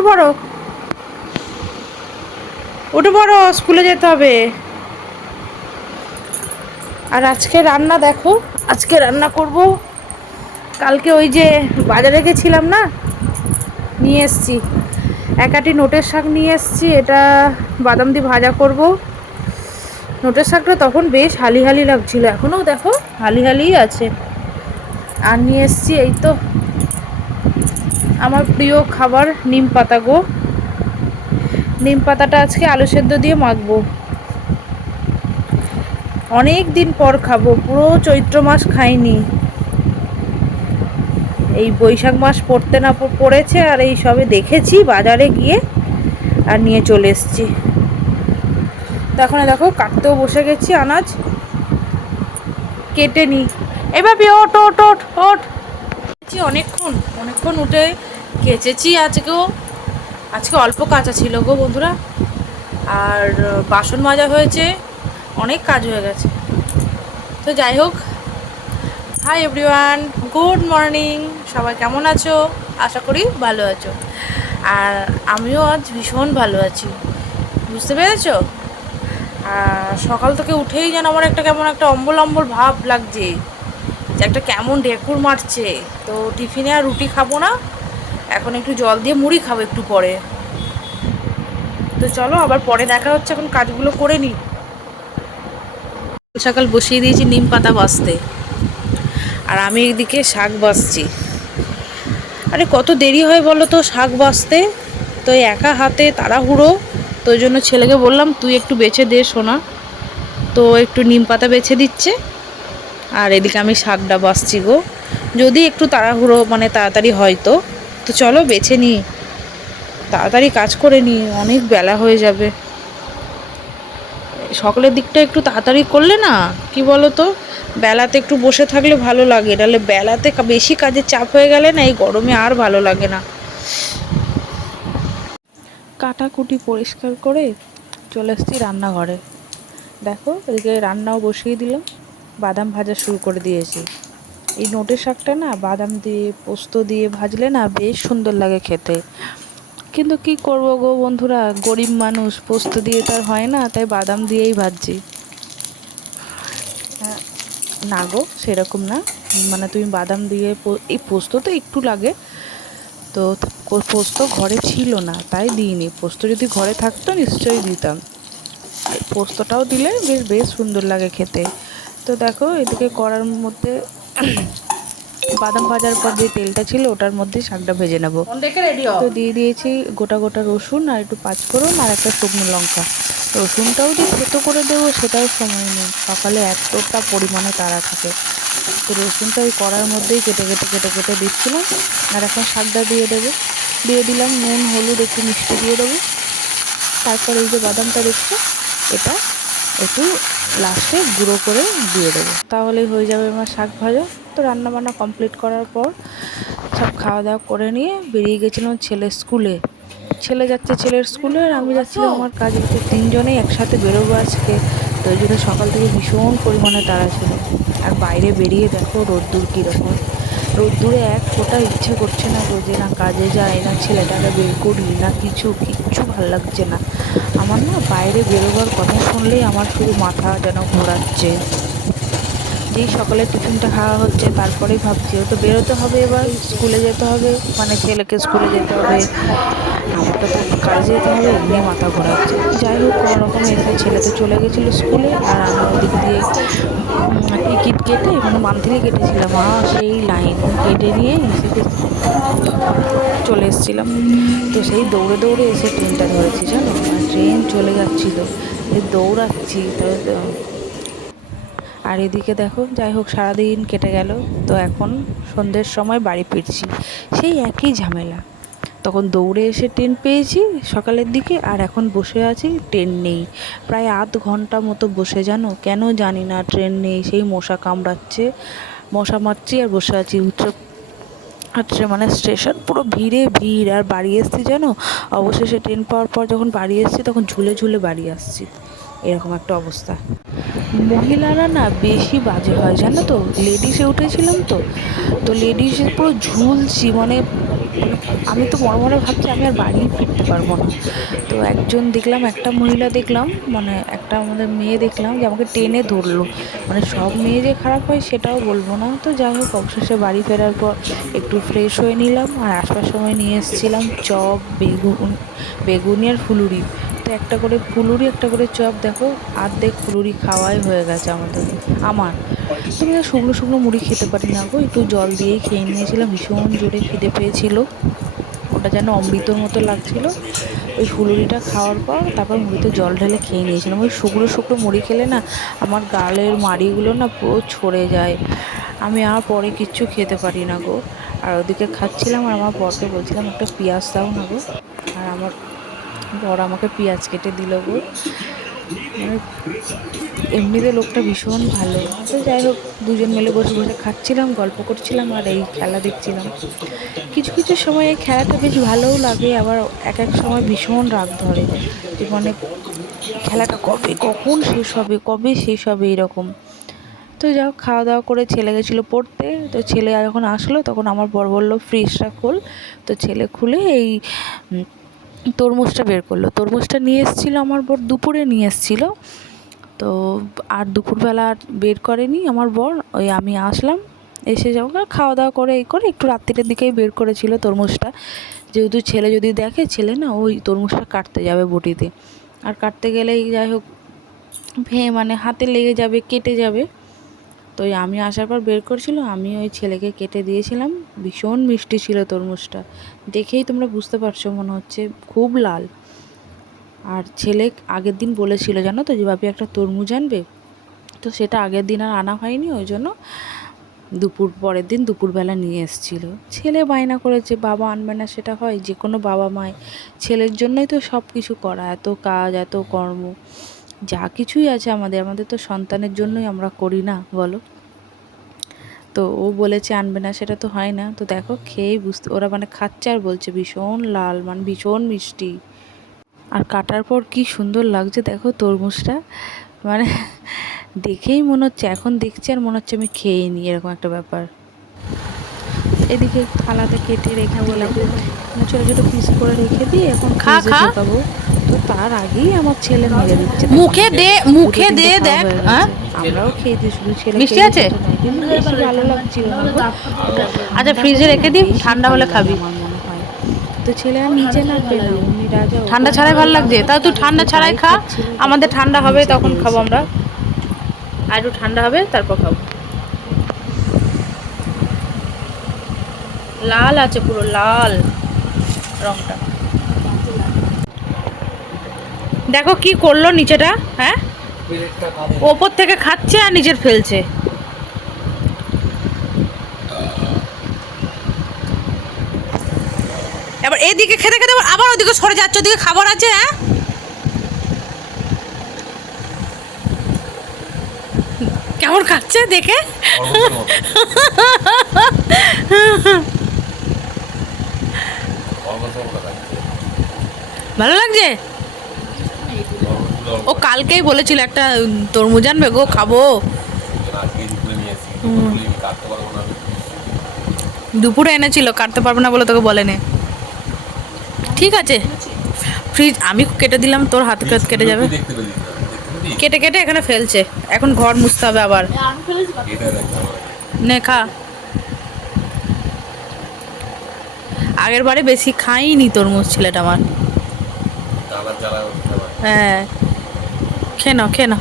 উঠে পড়ো, উঠে পড়ো, স্কুলে যেতে হবে। আর আজকে রান্না দেখো, আজকে রান্না করব। কালকে ওই যে বাজারে গেছিলাম না, নিয়ে এসছি এক আটি নোটের শাক নিয়ে এসছি। এটা বাদাম দিয়ে ভাজা করব। নোটের শাকটা তখন বেশ হালি হালি লাগছিল, এখনও দেখো হালি হালিই আছে। আর নিয়ে এসছি এই তো আমার প্রিয় খাবার নিম পাতা গো। নিম পাতাটা আজকে আলু সেদ্ধ দিয়ে মাখবো। অনেক দিন পর খাবো, পুরো চৈত্র মাস খাইনি। এই বৈশাখ মাস পড়তে না পড়েছে, আর এই সবে দেখেছি বাজারে গিয়ে আর নিয়ে চলে এসেছি। তো এখন দেখো কাটতেও বসে গেছি, আনাজ কেটে নিই। এবার ওট ওট ওট ওট। অনেকক্ষণ অনেকক্ষণ উঠে কেচেছি আজকেও। আজকে অল্প কাঁচা ছিল গো বন্ধুরা, আর বাসন মাজা হয়েছে, অনেক কাজ হয়ে গেছে। তো যাই হোক, হাই এভরিওয়ান, গুড মর্নিং। সবাই কেমন আছো? আশা করি ভালো আছো। আর আমিও আজ ভীষণ ভালো আছি, বুঝতে পেরেছো? আর সকাল থেকে উঠেই যেন আমার একটা কেমন একটা অম্বল অম্বল ভাব লাগছে, যে একটা কেমন ঢেকুর মারছে। তো টিফিনে আর রুটি খাবো না, এখন একটু জল দিয়ে মুড়ি খাবো একটু পরে। তো চলো আবার পরে দেখা হচ্ছে, এখন কাজগুলো করে নিই। সকাল বসিয়ে দিয়েছি নিম পাতা বাছতে, আর আমি এদিকে শাক বাছছি। আরে কত দেরি হয় বলো তো শাক বাছতে, তো একা হাতে তাড়াহুড়ো। তো ওই জন্য ছেলেকে বললাম তুই একটু বেছে দে সোনা, তো একটু নিম পাতা বেছে দিচ্ছে। আর এদিকে আমি শাকটা বাছছি গো, যদি একটু তাড়াহুড়ো মানে তাড়াতাড়ি হয় তো। তো চলো বেছে নিই, তাড়াতাড়ি কাজ করে নিই, অনেক বেলা হয়ে যাবে। সকালের দিকটা একটু তাড়াতাড়ি করলে না, কি বলো তো, বেলাতে একটু বসে থাকলে ভালো লাগে, তাহলে বেলাতে বেশি কাজের চাপ হয়ে গেলে না, এই গরমে আর ভালো লাগে না। কাটাকুটি পরিষ্কার করে চলে এসেছি রান্নাঘরে। দেখো এদিকে রান্নাও বসিয়ে দিলাম, বাদাম ভাজা শুরু করে দিয়েছি। এই নোটের শাকটা না বাদাম দিয়ে পোস্ত দিয়ে ভাজলে না বেশ সুন্দর লাগে খেতে। কিন্তু কি করব গো বন্ধুরা, গরিব মানুষ, পোস্ত দিয়ে তো আর হয় না, তাই বাদাম দিয়েই ভাজছি। না গো সেরকম না, মানে তুমি বাদাম দিয়ে এই পোস্ত তো একটু লাগে, তো পোস্ত ঘরে ছিল না তাই দিইনি। পোস্ত যদি ঘরে থাকতো নিশ্চয়ই দিতাম। পোস্তটাও দিলে বেশ বেশ সুন্দর লাগে খেতে। তো দেখো এদিকে কড়ার মধ্যে বাদাম ভাজার পর যে তেলটা ছিল ওটার মধ্যে শাকটা ভেজে নেব। তো দিয়ে দিয়েছি গোটা গোটা রসুন আর একটু পাঁচফোড়ন আর একটা শুকনো লঙ্কা। রসুনটাও যে থেতো করে দেবো সেটাও সময় নেই, সকালে এতটা পরিমাণে তাড়া থাকে। তো রসুনটা ওই কড়ার মধ্যেই কেটে কেটে কেটে কেটে দিচ্ছিলাম। আর এখন শাকটা দিয়ে দেবো, দিয়ে দিলাম নুন হলুদ একটু মিষ্টি দিয়ে দেবো। তারপর এই যে বাদামটা দেখছো, এটা একটু লাস্টে গুঁড়ো করে দিয়ে দেবো, তাহলেই হয়ে যাবে আমার শাক ভাজা। তো রান্নাবান্না কমপ্লিট করার পর সব খাওয়া দাওয়া করে নিয়ে বেরিয়ে গেছিলাম ছেলের স্কুলে। ছেলে যাচ্ছে ছেলের স্কুলে, আর আমি যাচ্ছিলাম আমার কাজে। তো তিনজনেই একসাথে বেরোবো আজকে, তো ওই জন্য সকাল থেকে ভীষণ পরিমাণে তাড়া ছিল। আর বাইরে বেরিয়ে দেখো রোদ্দুর কীরকম, রোদ্দুরে এক ফোঁটা ইচ্ছে করছে না গো, যে না কাজে যাই, না ছেলেটাকে বের করি, না কিচ্ছু ভাল লাগছে না আমার। না বাইরে বেরোবার কথা শুনলেই আমার শুধু মাথা যেন ঘোরাচ্ছে। যেই সকালে টিফিনটা খাওয়া হচ্ছে তারপরেই ভাবছি ও তো বেরোতে হবে, এবার স্কুলে যেতে হবে, মানে ছেলেকে স্কুলে যেতে হবে, আমাকে তো কাজে যেতে হবে, এমনি মাথা ঘোরাচ্ছে। যাই হোক কোনো রকমে এসে ছেলে তো চলে গেছিলো স্কুলে, আর আমি ওদিক দিয়ে টিকিট কেটে মানে মান্থলি কেটেছিলাম, সেই লাইন কেটে নিয়ে এসে চলে এসেছিলাম। তো সেই দৌড়ে দৌড়ে এসে ট্রেনটা ধরেছি জানো, আর ট্রেন চলে যাচ্ছিলো, দৌড়াচ্ছি তো। আর এদিকে দেখো যাই হোক সারাদিন কেটে গেল। তো এখন সন্ধ্যের সময় বাড়ি ফিরছি, সেই একই ঝামেলা। তখন দৌড়ে এসে ট্রেন পেয়েছি সকালের দিকে, আর এখন বসে আছি ট্রেন নেই। প্রায় আধ ঘন্টা মতো বসে, জানো কেন জানি না, ট্রেন নেই, সেই মশা কামড়াচ্ছে, মশা মারছি আর বসে আছি। আচ্ছা মানে স্টেশন পুরো ভিড়ে ভিড়। আর বাড়ি এসেছি জানো, অবশেষে ট্রেন পাওয়ার পর যখন বাড়ি এসেছি তখন ঝুলে ঝুলে বাড়ি আসছি, এরকম একটা অবস্থা। মহিলারা না বেশি বাজে হয় জানো তো, লেডিসে উঠেছিলাম তো, তো লেডিসে পুরো ঝুলছি, মানে মানে আমি তো মনে মনে ভাবছি আমি আর বাড়ি ফিরতে পারবো না। তো একজন দেখলাম, একটা মহিলা দেখলাম, মানে একটা আমাদের মেয়ে দেখলাম যে আমাকে টেনে ধরলো। মানে সব মেয়ে যে খারাপ হয় সেটাও বলবো না। তো যাই হোক, অবশেষে বাড়ি ফেরার পর একটু ফ্রেশ হয়ে নিলাম, আর আসবার সময় নিয়ে এসেছিলাম চপ, বেগুনি আর ফুলুরি। তো একটা করে ফুলুরি, একটা করে চপ, দেখো অর্ধেক ফুলুরি খাওয়াই হয়ে গেছে আমার। তুমি তো শুকনো শুকনো মুড়ি খেতে পারি না গো, একটু জল দিয়েই খেয়ে নিয়েছিলাম, ভীষণ জোরে খিদে পেয়েছিল। ওটা যেন অমৃতর মতো লাগছিল। ওই ফুলুরিটা খাওয়ার পর তারপর মুড়িতে জল ঢেলে খেয়ে নিয়েছিলাম। ওই শুকনো শুকনো মুড়ি খেলে না আমার গালের মাড়িগুলো না পুরো ছড়ে যায়, আমি আর পরে কিচ্ছু খেতে পারি না গো। আর ওদিকে খাচ্ছিলাম আর আমার বরকে বলছিলাম একটা পেঁয়াজ দাও না গো, আর আমার বর আমাকে পেঁয়াজ কেটে দিল গো। মানে এমনিতে লোকটা ভীষণ ভালো। তো যাই হোক, দুজন মিলে বসে বসে খাচ্ছিলাম, গল্প করছিলাম আর এই খেলা দেখছিলাম। কিছু কিছু সময় এই খেলাটা বেশ ভালোও লাগে, আবার এক এক সময় ভীষণ রাগ ধরে যে মানে খেলাটা কখন শেষ হবে, কবে শেষ হবে, এরকম। তো যাই হোক, খাওয়া দাওয়া করে ছেলে গেছিলো পড়তে। তো ছেলে যখন আসলো তখন আমার বর বললো ফ্রিজটা খোল। তো ছেলে খুলে এই তরমুজটা বের করলো। তরমুজটা নিয়ে এসেছিলো আমার বর, দুপুরে নিয়ে এসেছিলো। তো আর দুপুরবেলা আর বের করেনি আমার বর, ওই আমি আসলাম, এসে যাবো খাওয়া দাওয়া করে এই করে একটু রাত্রির দিকেই বের করেছিল তরমুজটা। যেহেতু ছেলে যদি দেখে, ছেলে না ওই তরমুজটা কাটতে যাবে বটিতে, আর কাটতে গেলেই যাই হোক মানে হাতে লেগে যাবে, কেটে যাবে। তো ওই আমি আসার পর বের করছিল, আমি ওই ছেলেকে কেটে দিয়েছিলাম। ভীষণ মিষ্টি ছিল তরমুজটা, দেখেই তোমরা বুঝতে পারছো, মনে হচ্ছে খুব লাল। আর ছেলে আগের দিন বলেছিল জানো তো যে ভাবি একটা তরমুজ আনবে, তো সেটা আগের দিন আর আনা হয়নি, ওই জন্য পরের দিন দুপুরবেলা নিয়ে এসেছিল। ছেলে বায়না করেছে, বাবা আনবে না, সেটা হয় যে কোনো বাবা মায়, ছেলের জন্যই তো সব কিছু করা, এত কাজ, এত কর্ম, যা কিছুই আছে আমাদের তো সন্তানের জন্যই আমরা করি না, বলো। তো ও বলেছে আনবে না, সেটা তো হয় না। তো দেখো খেয়েই বুঝতে, ওরা মানে খাচ্ছে আর বলছে ভীষণ লাল, মানে ভীষণ মিষ্টি। আর কাটার পর কি সুন্দর লাগছে দেখো তরমুজটা, মানে দেখেই মনে হচ্ছে, এখন দেখছি আর মনে হচ্ছে আমি খেয়ে নিই, এরকম একটা ব্যাপার। এদিকে থালাতে কেটে রেখে দিলাম, ছোটো ছোটো পিস করে রেখে দিই, এখন খা ফ্রিজে খা ঢোকাবো। তো তার আগেই আমার ছেলে মেরে দিচ্ছে, মুখে দে, মুখে দে, দেখ। হ্যাঁ, আমরাও খেয়েছি, শুধু ছেলে মিষ্টি খেয়েছে আছে? সেটা নয়, কিন্তু বেশি ভালো লাগছিল না গো। আচ্ছা, ঠান্ডা ফ্রিজে হলে রেখে না দিই, বেশি ঠান্ডা ভালো হলে লাগে খাবি। আমার মনে হয়। তো ছেলে আর নিচে নামবে না, উনি রাজা, ওকে ঠান্ডা ছাড়াই ভালো লাগছে, তাও তুই ঠান্ডা ছাড়াই তাই খা। খাচ্ছিল, আমাদের দেখো ঠান্ডা হবে নিচে তখন খাবো খেয়েছে। আমরা, আর একটু ঠান্ডা হবে তারপর খাবো। লাল আছে, পুরো লাল রংটা। দেখো কি করলো নিচেটা, হ্যাঁ, ওপর থেকে খাচ্ছে আর নিচের ফেলছে। এবার এদিকে খেতে খেতে আবার ওদিকে সরে যাচ্ছে, ওদিকে খাবার আছে। হ্যাঁ, কেমন খাচ্ছে দেখে, ভালো লাগছে। ও কালকেই বলেছিল একটা তরমুজ আনবে গো, খাবো। দুপুরে এনেছিল, কাটতে পারবো না বলে তোকে বলেনি। ঠিক আছে, ফ্রিজ আমি কেটে দিলাম, তোর হাত কেটে যাবে। কেটে কেটে এখানে ফেলছে, এখন ঘর মুছতে হবে আবার। নে খা। আগের বারে বেশি খাইনি তরমুজ ছেলেটা আমার। হ্যাঁ, খেয়ে নাও, খেয়ে নাও।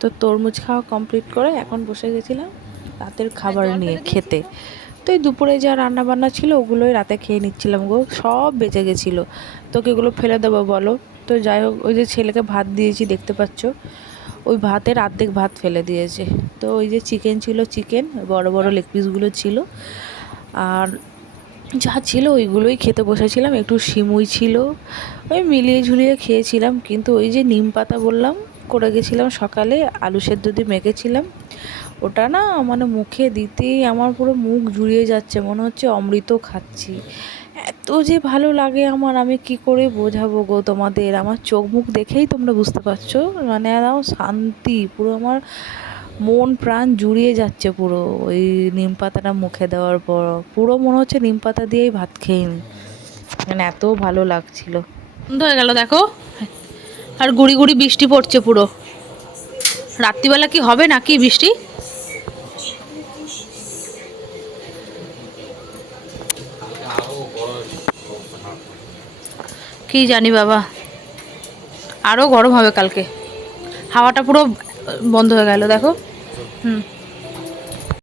তো তরমুজ খাওয়া কমপ্লিট করে এখন বসে গেছিলাম রাতের খাবার নিয়ে খেতে। তো এই দুপুরে যা রান্না বান্না ছিল ওগুলোই রাতে খেয়ে নিচ্ছিলাম গো, সব বেঁচে গেছিলো, তোকে এগুলো ফেলে দেবো বলো। তো যাই হোক, ওই যে ছেলেকে ভাত দিয়েছি দেখতে পাচ্ছ, ওই ভাতের অর্ধেক ভাত ফেলে দিয়েছে। তো ওই যে চিকেন ছিল, চিকেন বড় বড় লেগ পিসগুলো ছিল, আর যা ছিল ওইগুলোই খেতে বসেছিলাম। একটু সিমুই ছিল, ওই মিলিয়ে ঝুলিয়ে খেয়েছিলাম। কিন্তু ওই যে নিম পাতা বললাম, করে গেছিলাম সকালে, আলু সেদ্ধ দিয়ে মেখেছিলাম, ওটা না মানে মুখে দিতেই আমার পুরো মুখ জুড়িয়ে যাচ্ছে, মনে হচ্ছে অমৃত খাচ্ছি, এত যে ভালো লাগে আমার, আমি কি করে বোঝাবো গো তোমাদের, আমার চোখ মুখ দেখেই তোমরা বুঝতে পারছো, মানে শান্তি পুরো আমার মন প্রাণ জুড়িয়ে যাচ্ছে পুরো ওই নিম পাতাটা মুখে দেওয়ার পর। পুরো মনে হচ্ছে নিম পাতা দিয়েই ভাত খেয়ে নি, মানে এত ভালো লাগছিল। বন্ধ হয়ে গেল দেখো, আর গুড়ি গুড়ি বৃষ্টি পড়ছে পুরো। রাত্রিবেলা কি হবে নাকি বৃষ্টি? কি জানি বাবা, আরও গরম হবে কালকে। হাওয়াটা পুরো বন্ধ হয়ে গেল দেখো। হুম।